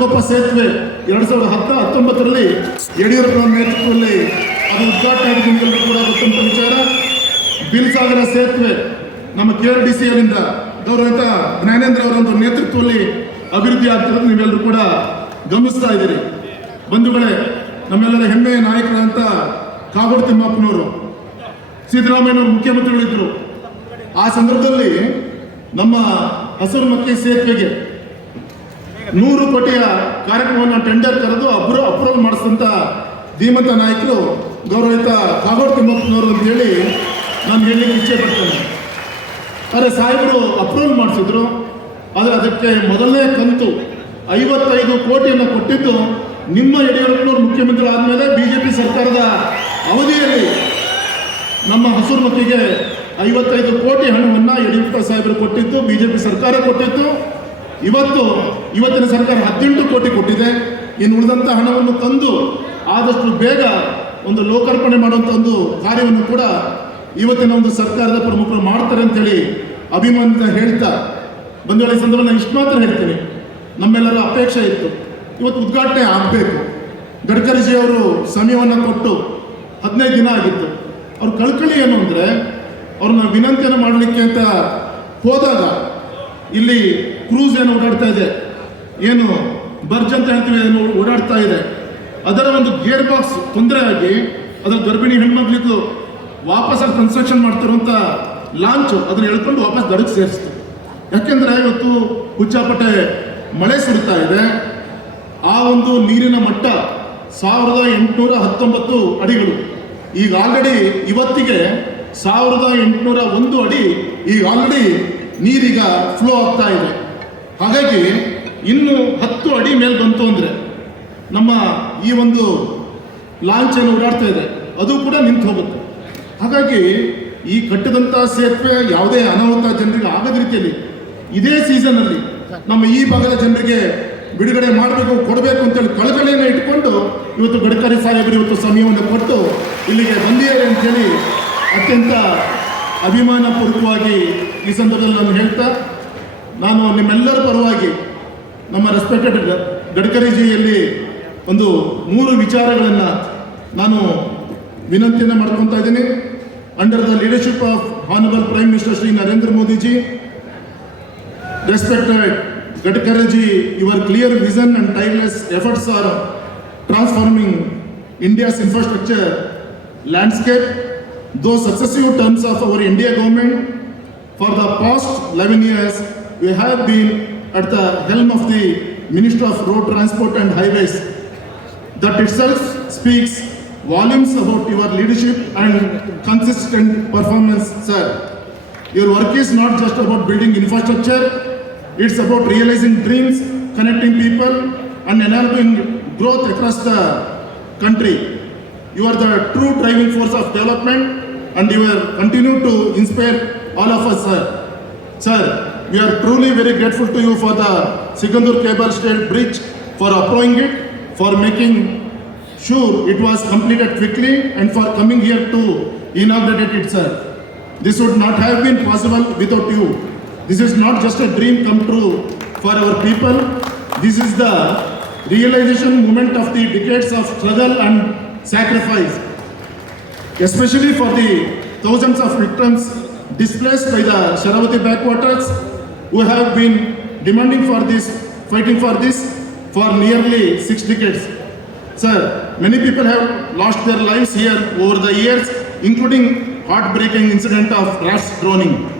ದೊಡ್ಡಗೊಪ್ಪ ಸೇತುವೆ ಎರಡು ಸಾವಿರದ ಹತ್ತ, ಹತ್ತೊಂಬತ್ತರಲ್ಲಿ ಯಡಿಯೂರಪ್ಪನವರ ನೇತೃತ್ವದಲ್ಲಿ ಅದು ಉದ್ಘಾಟನೆ ಆಗಿದೆ ನಿಮಗೆಲ್ಲರಿಗೂ ಕೂಡ ಗೊತ್ತಂತ ವಿಚಾರ. ಬಿಲ್ಸಾಗರ ಸೇತುವೆ ನಮ್ಮ ಕೆ ಆರ್ ಡಿ ಸಿ ಅವರಿಂದ ಗೌರವಿತ ಜ್ಞಾನೇಂದ್ರ ಅವರ ಒಂದು ನೇತೃತ್ವದಲ್ಲಿ ಅಭಿವೃದ್ಧಿ ಆಗ್ತಿರೋದು ನೀವೆಲ್ಲರೂ ಕೂಡ ಗಮನಿಸ್ತಾ ಇದ್ದೀರಿ. ಬಂಧುಗಳೇ, ನಮ್ಮೆಲ್ಲರ ಹೆಮ್ಮೆಯ ನಾಯಕರಾದಂಥ ಕಾಗೋಡು ತಿಮ್ಮಪ್ಪನವರು ಸಿದ್ದರಾಮಯ್ಯನವರು ಮುಖ್ಯಮಂತ್ರಿಗಳಿದ್ದರು. ಆ ಸಂದರ್ಭದಲ್ಲಿ ನಮ್ಮ ಹಸಿರು ಮಕ್ಕಳ ಸೇತುವೆಗೆ ನೂರು ಕೋಟಿಯ ಕಾರ್ಯಕ್ರಮವನ್ನು ಟೆಂಡರ್ ಕರೆದು ಅಪ್ರೂ ಅಪ್ರೂವಲ್ ಮಾಡಿಸಿದಂಥ ಧೀಮಂತ ನಾಯಕರು ಗೌರವಿತ ಕಾಗೋಡ್ ತಿಮ್ಮಪ್ಪನವರು ಅಂತ ಹೇಳಿ ನಾನು ಹೇಳಲಿಕ್ಕೆ ಇಚ್ಛೆ ಪಡ್ತೇನೆ. ಆದರೆ ಸಾಹೇಬರು ಅಪ್ರೂವಲ್ ಮಾಡಿಸಿದ್ರು. ಆದರೆ ಅದಕ್ಕೆ ಮೊದಲನೇ ಕಂತು ಐವತ್ತೈದು ಕೋಟಿಯನ್ನು ಕೊಟ್ಟಿದ್ದು ನಿಮ್ಮ ಯಡಿಯೂರಪ್ಪನವರು ಮುಖ್ಯಮಂತ್ರಿ ಆದಮೇಲೆ ಬಿ ಜೆ ಪಿ ಸರ್ಕಾರದ ಅವಧಿಯಲ್ಲಿ ನಮ್ಮ ಹಸೂರು ಮಕ್ಕಿಗೆ ಐವತ್ತೈದು ಕೋಟಿ ಹಣವನ್ನು ಯಡಿಯೂರಪ್ಪ ಸಾಹೇಬರು ಕೊಟ್ಟಿದ್ದು ಬಿ ಜೆ ಪಿ ಸರ್ಕಾರ ಕೊಟ್ಟಿತ್ತು. ಇವತ್ತು ಇವತ್ತಿನ ಸರ್ಕಾರ ಹದಿನೆಂಟು ಕೋಟಿ ಕೊಟ್ಟಿದೆ. ಇನ್ನು ಉಳಿದಂಥ ಹಣವನ್ನು ತಂದು ಆದಷ್ಟು ಬೇಗ ಒಂದು ಲೋಕಾರ್ಪಣೆ ಮಾಡುವಂಥ ಒಂದು ಕಾರ್ಯವನ್ನು ಕೂಡ ಇವತ್ತಿನ ಒಂದು ಸರ್ಕಾರದ ಪ್ರಮುಖರು ಮಾಡ್ತಾರೆ ಅಂತೇಳಿ ಅಭಿಮಾನಿತ ಹೇಳ್ತಾ, ಬಂಧುಗಳ, ಈ ಸಂದರ್ಭ ನಾನು ಇಷ್ಟು ಮಾತ್ರ ಹೇಳ್ತೀನಿ. ನಮ್ಮೆಲ್ಲರ ಅಪೇಕ್ಷೆ ಇತ್ತು. ಇವತ್ತು ಉದ್ಘಾಟನೆ ಆಗಬೇಕು. ಗಡ್ಕರಿಜಿ ಅವರು ಸಮಯವನ್ನು ಕೊಟ್ಟು ಹದಿನೈದು ದಿನ ಆಗಿತ್ತು. ಅವ್ರ ಕಳ್ಕಳಿ ಏನು ಅಂದರೆ ಅವ್ರನ್ನ ವಿನಂತಿಯನ್ನು ಮಾಡಲಿಕ್ಕೆ ಅಂತ ಹೋದಾಗ ಇಲ್ಲಿ ಕ್ರೂಸ್ ಏನು ಓಡಾಡ್ತಾ ಇದೆ. ಏನು ಬರ್ಜ್ ಅಂತ ಹೇಳ್ತೀವಿ, ಏನು ಓಡಾಡ್ತಾ ಇದೆ. ಅದರ ಒಂದು ಗೇರ್ ಬಾಕ್ಸ್ ತೊಂದರೆ ಆಗಿ ಅದರ ಗರ್ಭಿಣಿ ಹೆಣ್ಮಕ್ಳಿದ್ದು ವಾಪಸ್ ಅಲ್ಲಿ ಕನ್ಸ್ಟ್ರಕ್ಷನ್ ಮಾಡ್ತಿರುವಂಥ ಲಾಂಚ್ ಅದನ್ನ ಎಳ್ಕೊಂಡು ವಾಪಸ್ ದಡಕ್ಕೆ ಸೇರಿಸ್ತು. ಯಾಕೆಂದ್ರೆ ಇವತ್ತು ಹುಚ್ಚಾಪಟ್ಟೆ ಮಳೆ ಸುರಿತಾ ಇದೆ. ಆ ಒಂದು ನೀರಿನ ಮಟ್ಟ ಸಾವಿರದ ಎಂಟುನೂರ ಹತ್ತೊಂಬತ್ತು ಅಡಿಗಳು. ಈಗ ಆಲ್ರೆಡಿ ಇವತ್ತಿಗೆ ಸಾವಿರದ ಎಂಟುನೂರ ಒಂದು ಅಡಿ, ಈಗ ಆಲ್ರೆಡಿ ನೀರೀಗ ಫ್ಲೋ ಆಗ್ತಾ ಇದೆ. ಹಾಗಾಗಿ ಇನ್ನು ಹತ್ತು ಅಡಿ ಮೇಲೆ ಬಂತು ಅಂದರೆ ನಮ್ಮ ಈ ಒಂದು ಲಾಂಚ್ ಏನು ಓಡಾಡ್ತಾ ಇದೆ. ಅದು ಕೂಡ ನಿಂತು ಹೋಗುತ್ತೆ. ಹಾಗಾಗಿ ಈ ಕಟ್ಟಿದಂಥ ಸೇತುವೆ ಯಾವುದೇ ಅನಾಹುತ ಜನರಿಗೆ ಆಗದ ರೀತಿಯಲ್ಲಿ ಇದೇ ಸೀಸನ್ನಲ್ಲಿ ನಮ್ಮ ಈ ಭಾಗದ ಜನರಿಗೆ ಬಿಡುಗಡೆ ಮಾಡಬೇಕು, ಕೊಡಬೇಕು ಅಂತೇಳಿ ಕಳಕಳಿಯನ್ನು ಇಟ್ಕೊಂಡು ಇವತ್ತು ಗಡ್ಕರಿ ಸಾಹೇಬರು ಇವತ್ತು ಸಮಯವನ್ನು ಕೊಟ್ಟು ಇಲ್ಲಿಗೆ ಬಂದಿದ್ದಾರೆ ಅಂತೇಳಿ ಅತ್ಯಂತ ಅಭಿಮಾನಪೂರ್ವಕವಾಗಿ ಈ ಸಂದರ್ಭದಲ್ಲಿ ನಾನು ಹೇಳ್ತಾ ನಿಮ್ಮೆಲ್ಲರ ಪರವಾಗಿ ನಮ್ಮ ರೆಸ್ಪೆಕ್ಟೆಡ್ ಗಡ್ಕರಿಜಿಯಲ್ಲಿ ಒಂದು ಮೂರು ವಿಚಾರಗಳನ್ನು ನಾನು ವಿನಂತಿಯನ್ನು ಮಾಡ್ಕೊತಾ ಇದ್ದೀನಿ. Under the leadership of honourable prime minister Shri Narendra Modi ji respected Gadkari ji your clear vision and timeless efforts are transforming India's infrastructure landscape though successive terms of our India government for the past eleven years we have been at the helm of the Minister of Road Transport and Highways. That itself speaks volumes about your leadership and consistent performance, sir. Your work is not just about building infrastructure, it's about realizing dreams, connecting people, and enabling growth across the country. You are the true driving force of development, and you will continue to inspire all of us, sir. Sir, we are truly very grateful to you for the Sikandur Cable Strait Bridge, for approving it, for making sure it was completed quickly, and for coming here to inaugurate it, sir. This would not have been possible without you. This is not just a dream come true for our people. This is the realization moment of the decades of struggle and sacrifice, especially for the thousands of victims displaced by the Sharavati backwaters who have been demanding for this, fighting for this for nearly six decades. Sir, many people have lost their lives here over the years, including heartbreaking incident of rash droning.